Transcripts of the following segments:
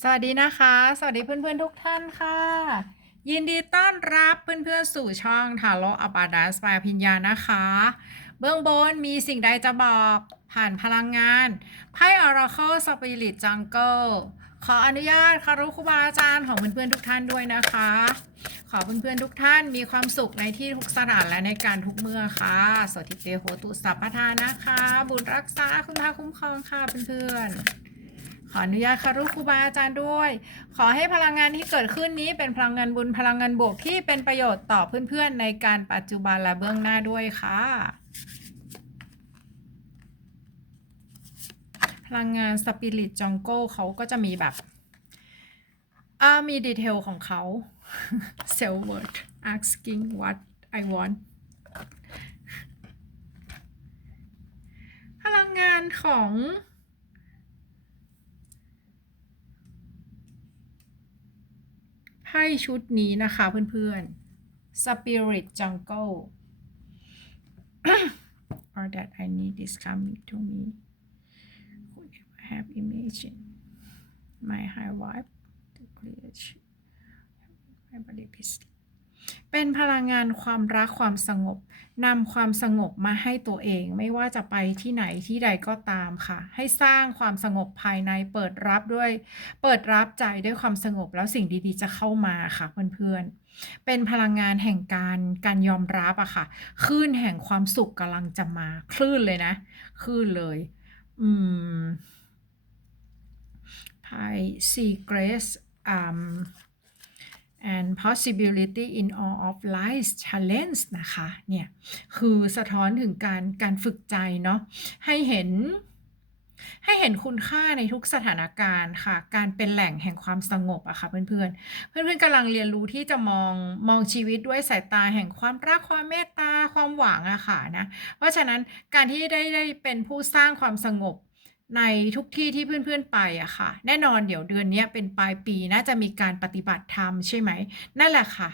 สวัสดีนะคะ สวัสดีเพื่อนๆทุกท่านค่ะ ยินดีต้อนรับเพื่อนๆสู่ช่องทาโลอัปาดัสปายพิญญานะคะ เบื้องบนมีสิ่งใดจะบอกผ่านพลังงานไพ่ Oracle Spirit Jungle ขออนุญาตคารุครูบาอาจารย์ของเพื่อนๆทุกท่านด้วยนะคะ ขอเพื่อนๆทุกท่านมีความสุขในที่ทุกสถานและในการทุกเมื่อค่ะ สวัสดีเตโหตุสัพพทานะคะ บุญรักษาคุณพาคุ้มครองค่ะเพื่อนๆ ขออนุญาตคารุครูบาอาจารย์ด้วย ขอให้พลังงานที่เกิดขึ้นนี้เป็นพลังงานบุญพลังงานบวกที่เป็นประโยชน์ต่อเพื่อนๆ ในการปัจจุบันและเบื้องหน้าด้วยค่ะ พลังงานสปิริตจองโก้เขาก็จะมีแบบอ่ามีดีเทลของเขา self worth asking what I want พลังงานของ ไพ่ชุดนี้นะคะเพื่อนๆ Spirit Jungle or that I need is coming to me whoever have imagined my high vibe to create my body peace เป็นพลังงานความรักความสงบนำความสงบมาให้ตัวเอง ไม่ว่าจะไปที่ไหนที่ใดก็ตามค่ะ ให้สร้างความสงบภายในเปิดรับด้วย เปิดรับใจด้วยความสงบแล้วสิ่งดีๆ จะเข้ามาค่ะเพื่อนๆ เป็นพลังงานแห่งการการยอมรับอะค่ะคลื่นแห่งความสุขกำลังจะมา คลื่นเลยนะคลื่นเลย อืมไพ่ Secrets um and possibility in all of life challenge นะคะ เนี่ย คือสะท้อนถึงการการฝึกใจเนาะ ให้เห็น ให้เห็นคุณค่าในทุกสถานการณ์ค่ะ การเป็นแหล่งแห่งความสงบอะค่ะเพื่อนๆเพื่อนๆกำลังเรียนรู้ที่จะมองมองชีวิตด้วยสายตาแห่งความรักความเมตตาความหวังอะค่ะนะ เพราะฉะนั้นการที่ได้ได้เป็นผู้สร้างความสงบ ในทุกที่ที่เพื่อนๆไปอะค่ะ แน่นอนเดี๋ยวเดือนนี้เป็นปลายปีน่าจะมีการปฏิบัติธรรมใช่ไหม นั่นแหละค่ะ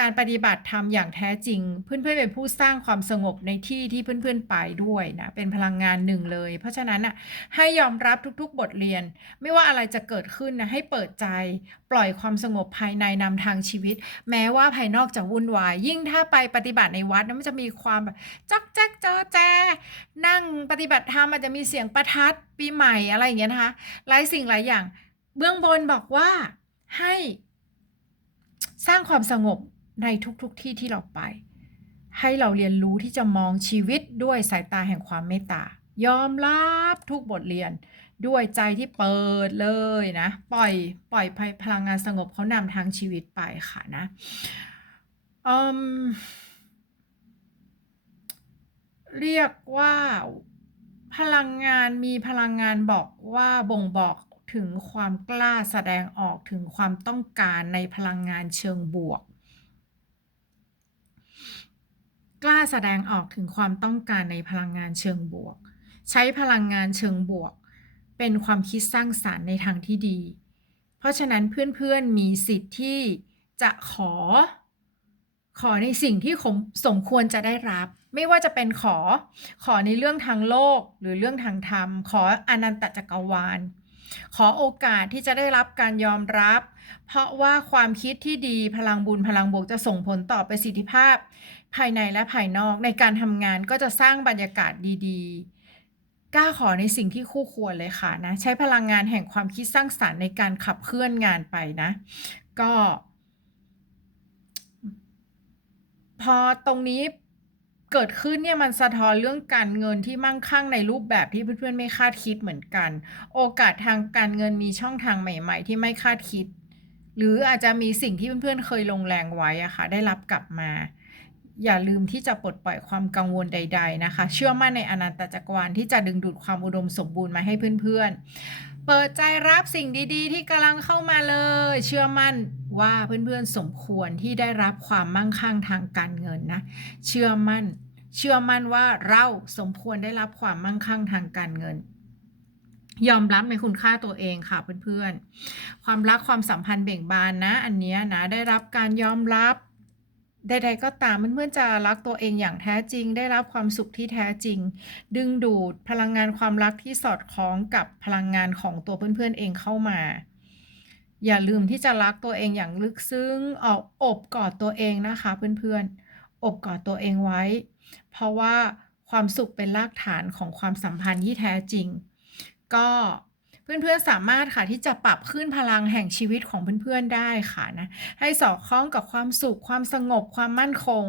การปฏิบัติธรรมอย่างแท้จริง เพื่อนๆเป็นผู้สร้างความสงบในที่ที่เพื่อนๆไปด้วยนะเป็นพลังงานหนึ่งเลย เพราะฉะนั้นน่ะให้ยอมรับทุกๆบทเรียน ไม่ว่าอะไรจะเกิดขึ้นนะให้เปิดใจ ปล่อยความสงบภายในนำทางชีวิต แม้ว่าภายนอกจะวุ่นวาย ยิ่งถ้าไปปฏิบัติในวัดนะมันจะมีความแบบจ๊อกแจ๊กจอแจนั่งปฏิบัติธรรมอาจจะมีเสียงประทัดปีใหม่อะไรอย่างเงี้ยนะคะหลายสิ่งหลายอย่าง เบื้องบนบอกว่าให้สร้างความสงบในทุกๆทที่ที่เราไป ให้เราเรียนรู้ที่จะมองชีวิตด้วยสายตาแห่งความเมตตายอมรับทุกบทเรียนด้วยใจที่เปิดเลยนะ ปล่อยปล่อยพลังงานสงบเขานำทางชีวิตไปค่ะนะเรียกว่า พลังงานมีพลังงานบอกว่าบ่งบอกถึงความกล้าแสดงออกถึงความต้องการในพลังงานเชิงบวก กล้าแสดงออกถึงความต้องการในพลังงานเชิงบวก ใช้พลังงานเชิงบวก เป็นความคิดสร้างสารรค์ในทางที่ดี เพราะฉะนั้นเพื่อนๆมีสิทธิ์ที่จะขอ ขอในสิ่งที่สมสมควรจะได้รับ ไม่ว่าจะเป็นขอ ขอในเรื่องทางโลกหรือเรื่องทางธรรม ขออนันตจักรวาล ขอโอกาสที่จะได้รับการยอมรับ เพราะว่าความคิดที่ดีพลังบุญพลังบวกจะส่งผลต่อประสิทธิภาพ ภายในและภายนอกในการทำงานก็จะสร้างบรรยากาศดีๆกล้าขอในสิ่งที่คู่ควรเลยค่ะนะ ใช้พลังงานแห่งความคิดสร้างสรรค์ในการขับเคลื่อนงานไปนะ ก็ พอตรงนี้เกิดขึ้นเนี่ยมันสะท้อนเรื่องการเงินที่มั่งคั่งในรูปแบบที่เพื่อนๆไม่คาดคิดเหมือนกัน โอกาสทางการเงินมีช่องทางใหม่ ๆ ที่ไม่คาดคิด หรืออาจจะมีสิ่งที่เพื่อนๆเคยลงแรงไว้อะค่ะได้รับกลับมา อย่าลืมที่จะปลดปล่อยความกังวลใด ๆนะคะ เชื่อมั่นในอนันตจักรวาลที่จะดึงดูดความอุดมสมบูรณ์มาให้เพื่อนๆ เปิดใจรับสิ่งดีๆ ที่กำลังเข้ามาเลย เชื่อมั่น ว่าเพื่อนๆสมควรที่ได้รับความมั่งคั่งทางการเงินนะ เชื่อมั่น เชื่อมั่นว่าเราสมควรได้รับความมั่งคั่งทางการเงิน ยอมรับในคุณค่าตัวเองค่ะเพื่อนๆ ความรักความสัมพันธ์เบ่งบานนะ อันนี้นะได้รับการยอมรับใดๆก็ตามเพื่อนๆจะรักตัวเองอย่างแท้จริง ได้รับความสุขที่แท้จริง ดึงดูดพลังงานความรักที่สอดคล้องกับพลังงานของตัวเพื่อนๆเองเข้ามา อย่าลืมที่จะรักตัวเองอย่างลึกซึ้งเอาอบกอดตัวเองนะคะเพื่อนๆ อบกอดตัวเองไว้ เพราะว่าความสุขเป็นรากฐานของความสัมพันธ์ที่แท้จริง ก็เพื่อนๆสามารถค่ะที่จะปรับขึ้นพลังแห่งชีวิตของเพื่อนๆได้ค่ะนะให้สอดคล้องกับความสุขความสงบความมั่นคง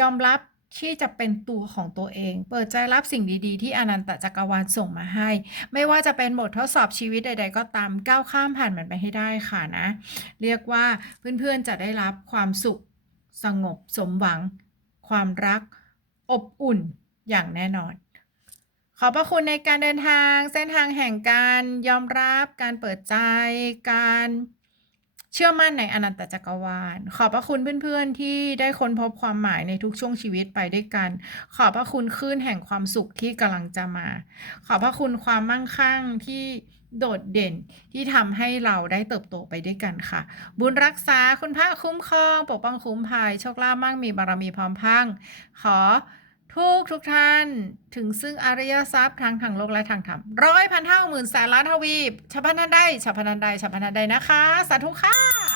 ยอมรับ ที่จะเป็นตัวของตัวเอง เปิดใจรับสิ่งดีๆ ที่อนันตจักรวาลส่งมาให้ ไม่ว่าจะเป็นบททดสอบชีวิตใด ๆ ก็ตามก้าวข้ามผ่านมันไปให้ได้ค่ะนะ เรียกว่าเพื่อนๆจะได้รับความสุขสงบสมหวัง ความรัก อบอุ่นอย่างแน่นอน ขอบพระคุณในการเดินทาง เส้นทางแห่งการยอมรับ การเปิดใจ การ เชื่อมั่นในอนันตจักรวาล ขอบพระคุณเพื่อนๆที่ได้ค้นพบความหมายในทุกช่วงชีวิตไปด้วยกัน ขอบพระคุณคลื่นแห่งความสุขที่กำลังจะมา ขอบพระคุณความมั่งคั่งที่โดดเด่นที่ทำให้เราได้เติบโตไปด้วยกันค่ะ บุญรักษาคุณพระคุ้มครอง ปกป้องคุ้มภัยโชคลาภมั่งมีบารมีพร้อมพังขอ ทุกทุกท่านถึงซึ่งอริยทรัพย์ทั้งทางโลกและทางธรรมร้อยพันเท่าหมื่นแสนล้านทวีปฉับพนันใดฉับพนันใดฉับพนันใดนะคะ สาธุค่ะ